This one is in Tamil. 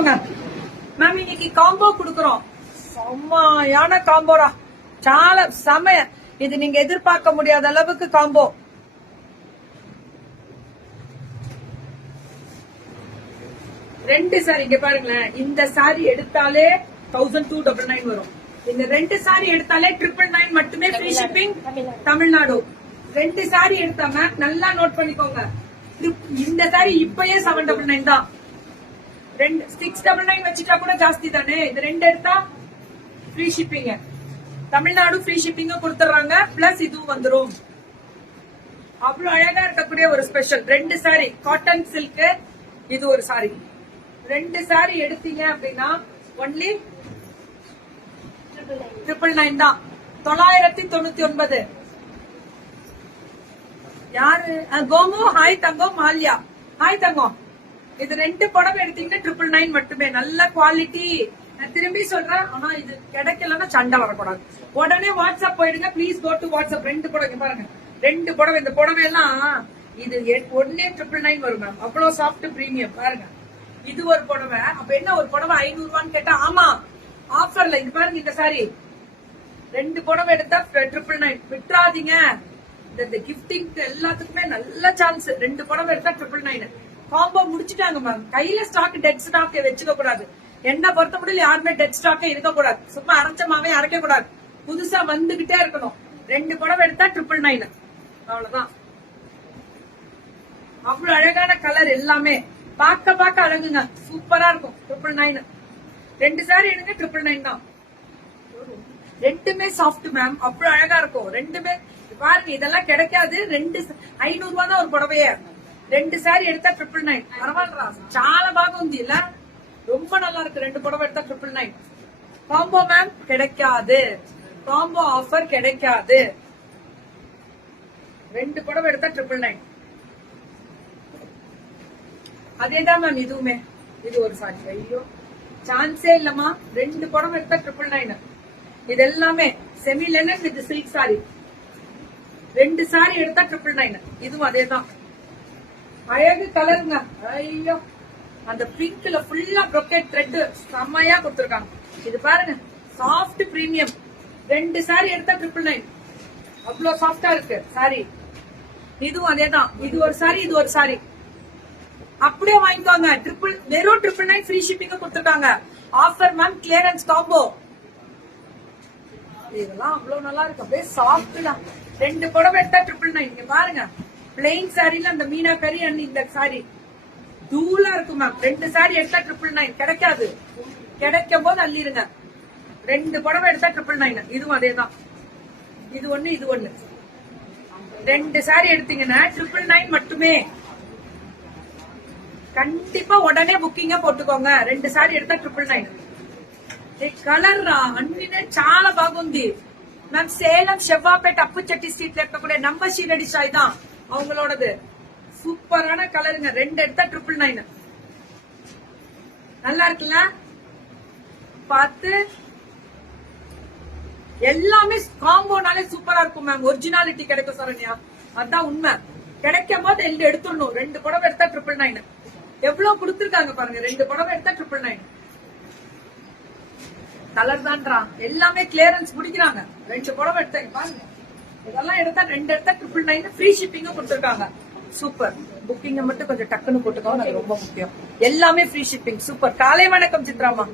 வாங்கிக்கோங்க மேம். இன்னைக்கு காம்போ குடுக்குறோம், செம்மையான காம்போரா, చాలా செம. இது நீங்க எதிர்பார்க்க முடியாத அளவுக்கு காம்போ. ரெண்டு சாரி இங்க பாருங்களேன், இந்த சாரி எடுத்தாலே 1299 வரும். இந்த ரெண்டு சாரி எடுத்தாலே 999 மட்டுமே ஃப்ரீ ஷிப்பிங் தமிழ்நாடு. ரெண்டு சாரி எடுத்தாம நல்லா நோட் பண்ணிக்கோங்க. இந்த சாரி இப்பயே 799 தான். 699 வச்சுட்டா கூட ஜாஸ்தி தானே. இது ரெண்டு எடுத்தா free shipping Tamil Nadu, free shipping கொடுத்துறாங்க. பிளஸ் இதுவும் வந்துரும். அவ்வளவு அழகா இருக்கக்கூடிய ஒரு ஸ்பெஷல். ரெண்டு சாரி காட்டன் சில்க், இது ஒரு சாரி. ரெண்டு சாரி எடுத்தீங்க அப்படின்னா ஒன்லி 999 தான். 999. யாரு? கோமு. ஹாய் தங்கம். மாலியா ஹாய் தங்கம். இது ரெண்டு புடவை எடுத்தீங்கன்னா 999 மட்டுமே. நல்ல குவாலிட்டி. நான் திரும்பி சொல்றேன், ஆனா இது கிடைக்கலன்னா சண்டை வரக்கூடாது. உடனே வாட்ஸ்அப் போயிடுங்க ப்ளீஸ். Go to WhatsApp. ரெண்டு புடவை பாருங்க, ரெண்டு புடவை. இந்த புடவை எல்லாம் இது ஒன்னே 999 வரும் மேம். அவ்வளவு சாஃப்ட் பிரீமியம் பாருங்க. இது ஒரு புடவை. அப்ப என்ன, ஒரு புடவை 500 ரூபான்னு கேட்டா ஆமா ஆஃபர்ல. இது பாருங்க, இந்த சாரி ரெண்டு புடவை எடுத்தா 999. விட்டுறாதீங்க. இந்த கிஃப்டிங் எல்லாத்துக்குமே நல்ல சான்ஸ். ரெண்டு புடவை எடுத்தா 999. காம்போ முடிச்சுட்டாங்க மேம். கையில ஸ்டாக் டெட் ஸ்டாக் வச்சுக்க கூடாது. என்ன பொறுத்த முடியல யாருமே டெட் ஸ்டாக்கே இருக்க கூடாது. சும்மா அரைச்சமாவே அரைக்க கூடாது. புதுசா வந்துகிட்டே இருக்கணும். ரெண்டு புடவை எடுத்தா 999. அவ்வளவுதான். அவ்வளவு அழகான கலர் எல்லாமே. பார்க்க அழகுங்க, சூப்பரா இருக்கும். 999. ரெண்டு சாரி எடுங்க 999 தான். ரெண்டுமே சாஃப்ட் மேம், அவ்வளவு அழகா இருக்கும். ரெண்டுமே பாருங்க, இதெல்லாம் கிடைக்காது. 500 ரூபாய் தான் ஒரு புடவையே. ரெண்டு சாரி எடுத்தா 999. பரவாயில்ல, చాలా బాగుంది இல்ல? ரொம்ப நல்லா இருக்கு. ரெண்டு புடவை எடுத்தா 999. காம்போ மேம் கிடைக்காது. காம்போ ஆஃபர் கிடைக்காது. ரெண்டு புடவை எடுத்தா 999. அதேதான் மேம் இதுவுமே. இது ஒரு சாரி. ஐயோ சான்ஸே இல்லமா. ரெண்டு புடவை எடுத்தா 999. இது எல்லாமே semi linen with silk sorry. ரெண்டு சாரி எடுத்தா 999. இதுவும் அதேதான். அழகு கலருங்க. ஐயோ அந்த பிங்க்ல ஃபுல்லா ப்ரொக்கேட் த்ரெட் செம்மையா கொடுத்துருக்காங்க. இது பாருங்க, சாஃப்ட் பிரீமியம். ரெண்டு சாரி எடுத்தா 999. அவ்வளவு சாஃப்டா இருக்கு சாரி. இதுவும் அதேதான். இது ஒரு சாரி, இது ஒரு சாரி. அப்படியே வாங்கிக்கோங்க. வெறும் 999 ஃப்ரீ ஷிப்பிங் கொடுத்துருக்காங்க. Offer ma'am, clearance combo. இதெல்லாம் அவ்வளவு நல்லா இருக்கு. அப்படியே சாஃப்ட் தான். ரெண்டு புடவை எடுத்தா 999. இங்க பாருங்க, பிளெயின் சாரில அந்த மீனா கறி அண்ட் இந்த சாரி தூளா இருக்கும் மேம். ரெண்டு சாரி எடுத்தா 999. கிடைக்காது. கிடைக்கும் போது அள்ளிருங்க. ரெண்டு புடவை எடுத்தா 999. இதுவும் அதேதான். இது ஒண்ணு, இது ஒண்ணு. ரெண்டு சாரி எடுத்தீங்கன்னா 999 மட்டுமே. கண்டிப்பா உடனே புக்கிங்க போட்டுக்கோங்க. ரெண்டு సారీ எடுத்தா 999. కలర్ అన్నినే చాలా బాగుంది மேம். சேலம் செவ்வாப்பேட் அப்புச்சட்டி ஸ்ட்ரீட்ல இருக்கக்கூடிய நம்பர் ஷீரடி சாய் தான் அவங்களோடது. சூப்பரான கலருங்க. ரெண்டு எடுத்தா 999. நல்லா இருக்குல்ல? பார்த்து எல்லாமே காம்போனாலே சூப்பரா இருக்கும் மேம். ஒரிஜினாலிட்டி கிடைக்கும் சரண்யா, அதான் உண்மை. கிடைக்கும் போது எடுத்துடணும். ரெண்டு புடவை எடுத்தா 999. எவ்வளவு கொடுத்திருக்காங்க பாருங்க. ரெண்டு புடவை எடுத்தா 999. கலர் தான்டா. எல்லாமே கிளியரன்ஸ் முடிக்கிறாங்க. ரெண்டு புடவை எடுத்தாங்க பாருங்க. இதெல்லாம் எடுத்தா ரெண்டு எடுத்தா 999. ஃப்ரீ ஷிப்பிங்கும் கொடுத்திருக்காங்க. சூப்பர். புக்கிங்க மட்டும் கொஞ்சம் டக்குன்னு போட்டுக்கோங்க, அது ரொம்ப முக்கியம். எல்லாமே ஃப்ரீ ஷிப்பிங். சூப்பர். காலை வணக்கம் சித்ராமா.